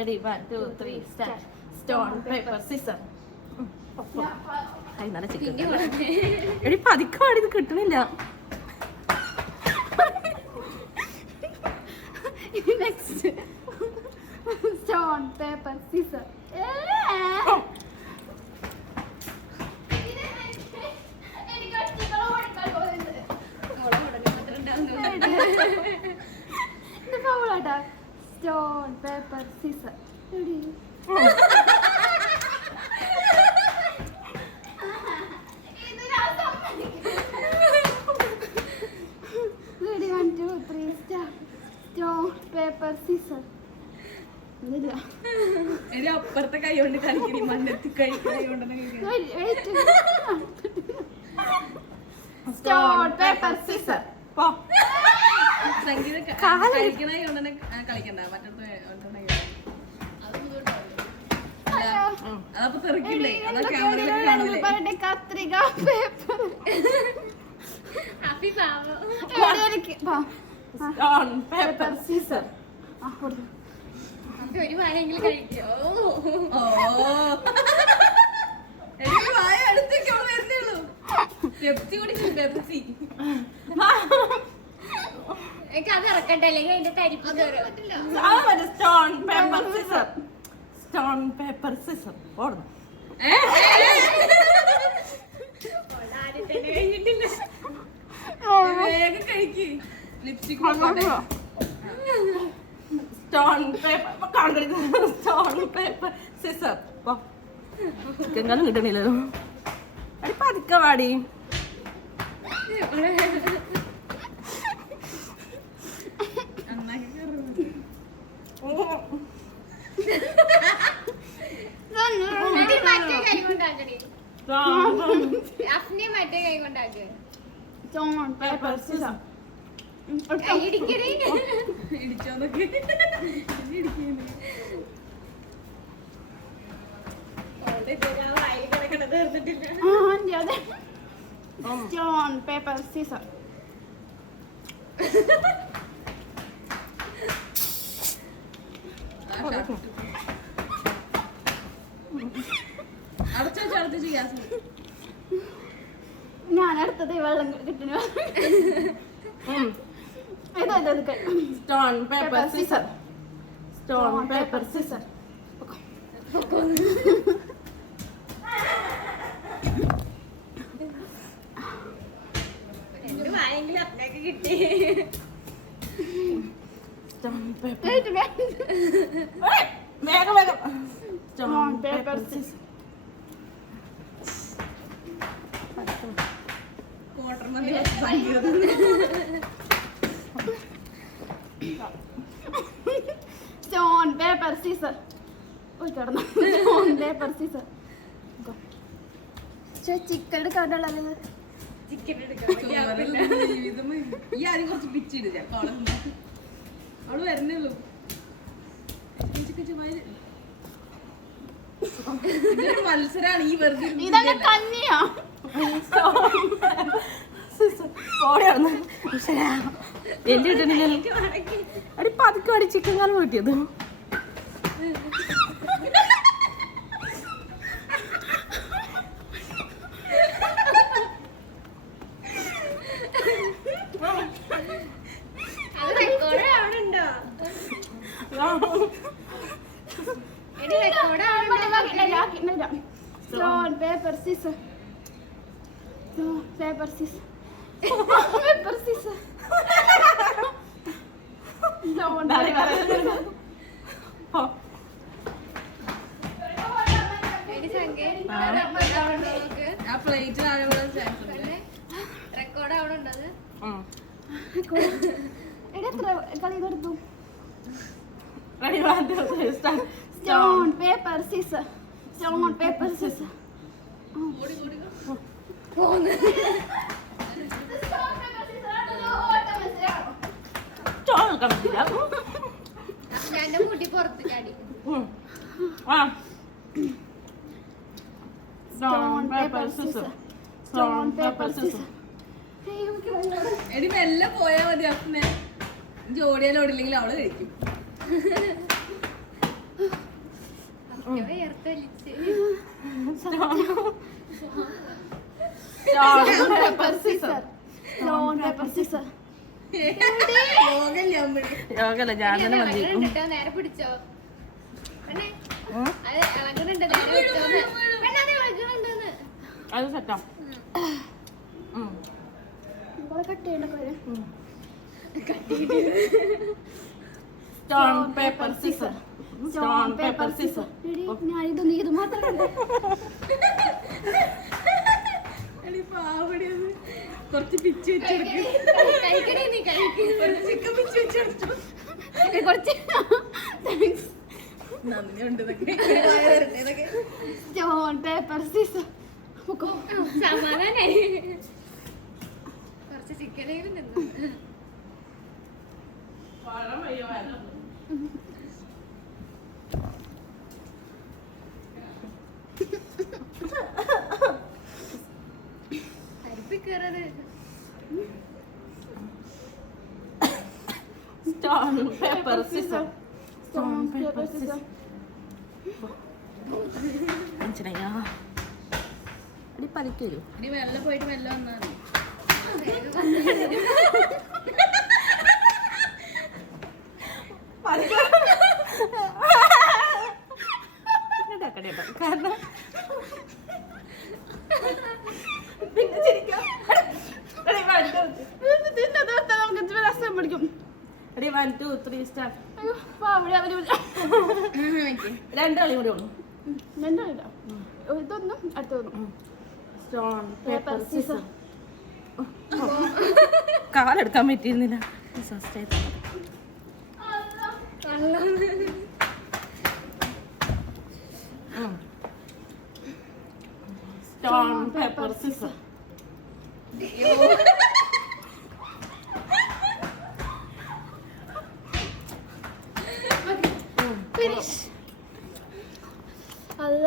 Ready, 1, 2, 3, start. Stone, paper, scissors. നല്ല chicken എടി പതിക്കവാടി ഇത് കിട്ടണില്ല. Next stone paper scissor. Stone paper Caesar. Ready, 1, 2, 3, start. Stone, paper, scissors. അപ്പുറത്തെ കൈ കൊണ്ട് കളിക്കണി മണ്ണത്തി കൈ കൊണ്ടെന്ന് Stone, paper, scissors. സംഗീത കളിക്കണ കൊണ്ടെന്നെ കളിക്കണ്ട മറ്റേ അതപ്പോ തെറിക്കണ്ടേ അതൊക്കെ കത്രിക പേപ്പർ. Paper scissor. ഒരു വാരെങ്കിലും കഴിക്കോ? വായ അടുത്തേക്ക് അവിടെ വരുന്നുള്ളൂ. പെപ്സി കുടിക്കും പെപ്സി. എനിക്ക് അത് ഇറക്കട്ടെ അല്ലെങ്കിൽ അതിന്റെ തരിപ്പ് stone paper scissor. Stone paper scissor ഓടുന്നു. വേഗം കഴിക്ക്. Lipstick stone paper stone paper scissor. Chicken curry കിട്ടണില്ലല്ലോ. അടി പതുക്കെ വാടി. മറ്റേ കൈ കൊണ്ടാക്കണേ. അഫ്നെ മറ്റേ കൈ കൊണ്ടാക്ക്. Stone paper scissor. ഇടിക്കണേ ഇടിച്ചോന്നൊക്കെ സ്റ്റോൺ പേപ്പർ സീസർ. ഞാൻ അടുത്തത് വെള്ളം കിട്ടുന്നു. Stone paper scissor. Stone paper scissor. വായെങ്കിലും അപ്പനൊക്കെ കിട്ടി. സ്റ്റോൺ പേപ്പർ വേഗം വേഗം. Stone paper scissor. ക്വാർട്ടർ മതി സംഗീതം. Stone paper scissor. കിടന്നു. Stone paper scissor. ചിക്കൻ എടുക്കാണ്ടല്ലോ. ചിക്കൻ എടുക്കാം. ഈ ആദ്യം കുറച്ച് പിച്ചിടുക. അവള് വരുന്നുള്ളൂ. മത്സരാണ് ഈ വെറുതെ. ഇതങ്ങ് കന്നിയാ. എന്റെ കിട്ടണില്ല. അടി പതുക്കെ അടി ചിക്കൻ കാലം കിട്ടിയത്. അത് റെക്കോർഡ് അവിടെ ഉണ്ടോ? റെക്കോർഡ് അവിടെ ഉണ്ടോ? Stone paper scissors. Stone paper scissors. Paper scissors. Stone paper scissors. ആ പ്ലേറ്റ് റെക്കോർഡ് അവിടെ ഉണ്ടത്. കളി കൊടുത്തു. Stone Stone paper scissors. Stone paper scissors. അഫ്നാന്റെ മുടി പുറത്ത് ചാടി. Stone paper scissors. Stone paper scissors. എടി മെല്ലെ പോയാ മതി. അപ്പനെ ജോഡിയാലോടില്ലെങ്കിൽ അവള് കഴിക്കും. വേർത്തലിച്ച് stone paper scissor stone paper scissor യോഗല്ല ഞാൻ തന്നെ മതി കേട്ടോ നേരെ പിടിച്ചോ പെണ്ണേ അത് ഇളകുന്നുണ്ട് നേരെ വെച്ചോന്ന് പെണ്ണേ അത് ഇളകുന്നുണ്ടെന്ന് അത് സെറ്റാ കട്ട് ചെയ്യേണ്ട കാര്യം stone paper scissor stone paper Caesar ഞാനിത് നീ ഇത് മാത്രം കുറച്ച് പിച്ച് വെച്ചെടുക്കും കഴിക്കണേ നീ കഴിക്കും ചിക്കൻ പിച്ച് വെച്ചെടുത്തു കുറച്ച് താങ്ക്സ് നന്ദിയുണ്ട് ഇതൊക്കെ സ്റ്റോൺ പേപ്പർ സീസർ സമാധാനായി കുറച്ച് ചിക്കനെങ്കിലും തിന്നു അരിപ്പിക്കേറത് stone paper scissor stone paper scissor മനസ്സിലായോ അടി പതുക്കെ വരൂ ഇനി വെള്ളം പോയിട്ട് വെള്ളം വന്നാൽ കാരണം പിന്നെ ചിരിക്കാം നമുക്ക് രസം പിടിക്കും അടി 1 2 3 സ്റ്റാർട്ട് അയ്യോ അവിടെ അവര് രണ്ട് കളി കൂടി ഉള്ളൂ മെന്റില്ല ഇതൊന്നും അടുത്തൊന്നും സ്റ്റോൺ പേപ്പർ സീസർ കാലെടുക്കാൻ പറ്റിയിരുന്നില്ല സ്റ്റോൺ പേപ്പർ സീസർ ഫിനിഷ് അല്ല